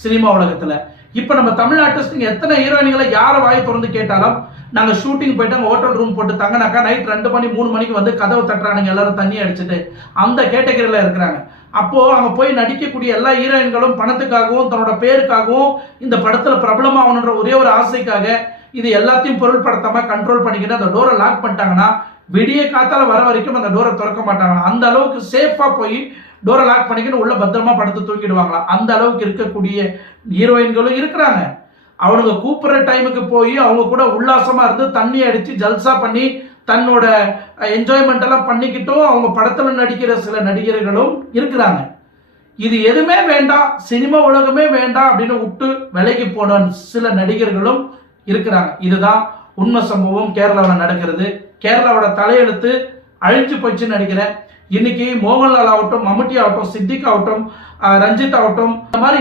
Cinema உலகத்துல. இப்ப நம்ம தமிழ் ஆர்டிஸ்ட் எத்தனை ஹீரோயின்களை யாரை வாய் திறந்து கேட்டாலும் நாங்க ஷூட்டிங் போயிட்டு அங்க ஹோட்டல் ரூம் போட்டு தங்கினாக்கா நைட் 2 மணி 3 மணிக்கு வந்து கதவை தட்டுறானுங்க எல்லாரும் தண்ணி அடிச்சுட்டு, அந்த கேட்டகரியில இருக்கிறாங்க. அப்போ அங்க போய் நடிக்கக்கூடிய எல்லா ஹீரோயின்களும் பணத்துக்காகவும் தன்னோட பேருக்காகவும் இந்த படத்துல பிரபலமாகணுன்ற ஒரே ஒரு ஆசைக்காக இது எல்லாத்தையும் பொருள்படுத்தாம கண்ட்ரோல் பண்ணிக்கிட்டு அந்த டோரை லாக் பண்ணிட்டாங்கன்னா விடிய காத்தால வர வரைக்கும் அந்த டோரை திறக்க மாட்டாங்க. அந்த அளவுக்கு சேஃபா போய் டோரை லாக் பண்ணிக்கிட்டு உள்ள பத்திரமா படுத்து தூக்கிடுவாங்களா. அந்த அளவுக்கு இருக்கக்கூடிய ஹீரோயின்களும் இருக்கிறாங்க. அவனுங்க கூப்பிடுற டைமுக்கு போய் அவங்க கூட உல்லாசமா இருந்து தண்ணி அடிச்சு ஜல்சா பண்ணி தன்னோட என்ஜாய்மெண்ட் எல்லாம் பண்ணிக்கிட்டும் அவங்க படத்துல நடிக்கிற சில நடிகர்களும் இருக்கிறாங்க. இது எதுவுமே வேண்டாம், சினிமா உலகமே வேண்டாம் அப்படின்னு விட்டு விலகி போன சில நடிகர்களும் இருக்கிறாங்க. இதுதான் உண்மை சம்பவம் கேரளாவில் நடக்கிறது. கேரளாவோட தலையெழுத்து அழிஞ்சு போச்சுன்னு நினைக்கிறேன். இன்னைக்கு மோகன்லால் ஆகட்டும், மம்முட்டி ஆகட்டும், சித்திக் ஆகட்டும், ரஞ்சித் ஆகட்டும், இந்த மாதிரி